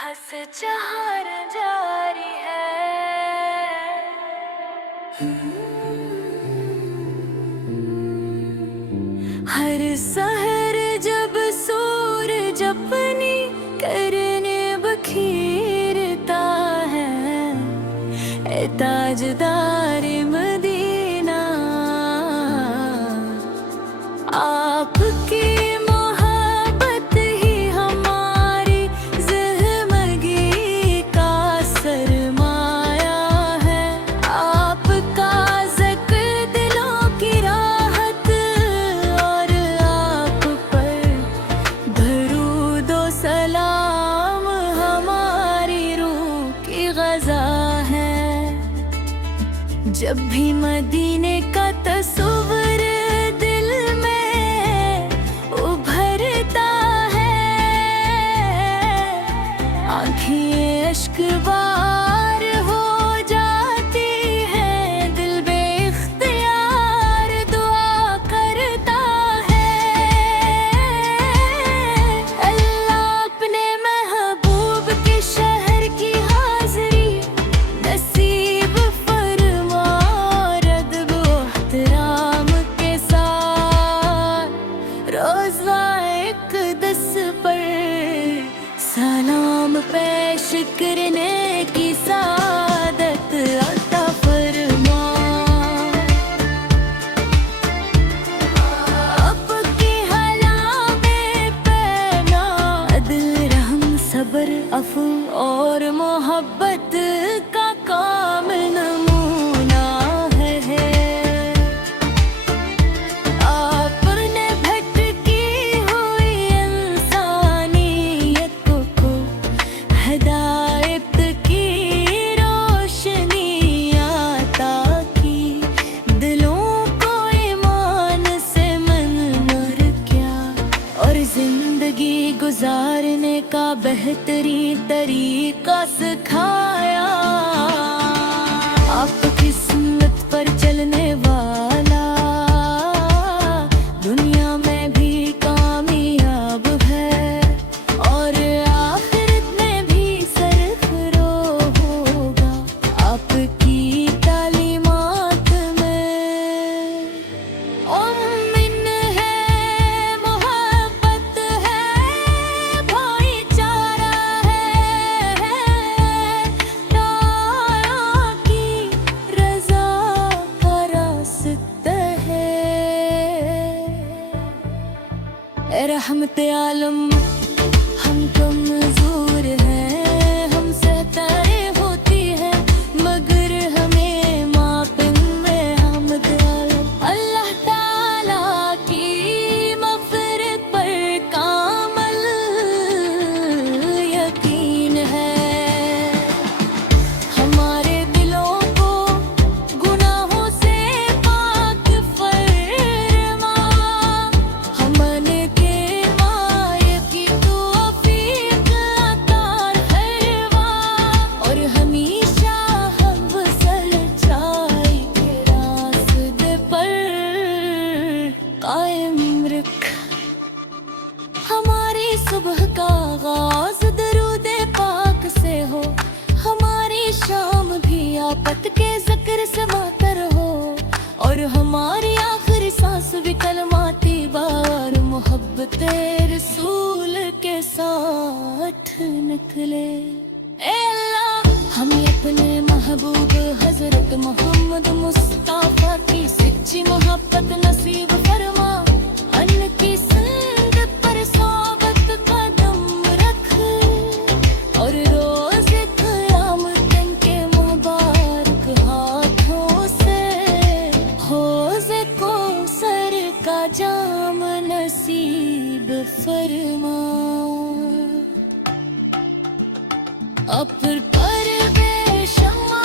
हंस जहार जारी है। हर सहर जब सूरज अपनी करने बखेरता है, ए ताजदार मदीना आपकी मोहब्बत ही हमारी ज़िंदगी का सरमाया है। आपका ज़िक्र दिलों की राहत और आप पर दरूदो सलाम हमारी रूह की ग़ज़ा है। जब भी मदीने का तस्वीर दिल में उभरता है, आँखें अश्क बार हो जाती हैं, दिल बेख्तियार दुआ करता है। अल्लाह अपने महबूब के शहर की हाज़री नसीब फरमा, अदब एहतराम के साथ रोज़ा इक़दस पर सलाम पेश करने की सादत अता फरमा। आपकी हला में पैना अदल रहम सब्र अफ़ू और मोहब्बत का कामिल नमूना है। आपने भटकी हुई इंसानियत को हिदायत की रोशनी आता की, दिलों को ईमान से मनवर किया और जिंदगी गुजारने का बेहतरीन तरीका सिखाया। आपकी सुन्नत पर चलने वाला दुनिया में भी कामयाब है और आखिरत में भी सरफरोश होगा। आपकी तालीमात में उम्मीद है, मोहब्बत है, भाईचारा है, तारा की रज़ा का रास्ता है। ए रहमत आलम हम कमज़ोर हैं, हमसे खताएं होती हैं, मगर हमें माफ़ रहमत आलम। अल्लाह ताला की मग़फ़िरत पर कामल यकीन है। हमारे दिलों को गुनाहों से पाक फरमा, हमने के माए की तौफ़ीक़ अता फरमा और हमेशा हम सच्चाई के रास्ते पर कायम रख। हमारी सुबह का आगाज़ दरूदे पाक से हो, हमारी शाम भी आपत के ज़िक्र से मातर हो और हमारी आखिरी सांस भी कलमाती बार मोहब्बत रसूल के साथ निकले। ए अल्लाह हमें अपने महबूब हज़रत मोहम्मद मुस्तफ़ा की सच्ची मोहब्बत नसीब फरमा। अन्न की संगत पर सोबत कदम रख और रोज़े क़यामत के मुबारक हाथों से हौज़े कौसर का जाम नसीब फरमा। अब पर शमा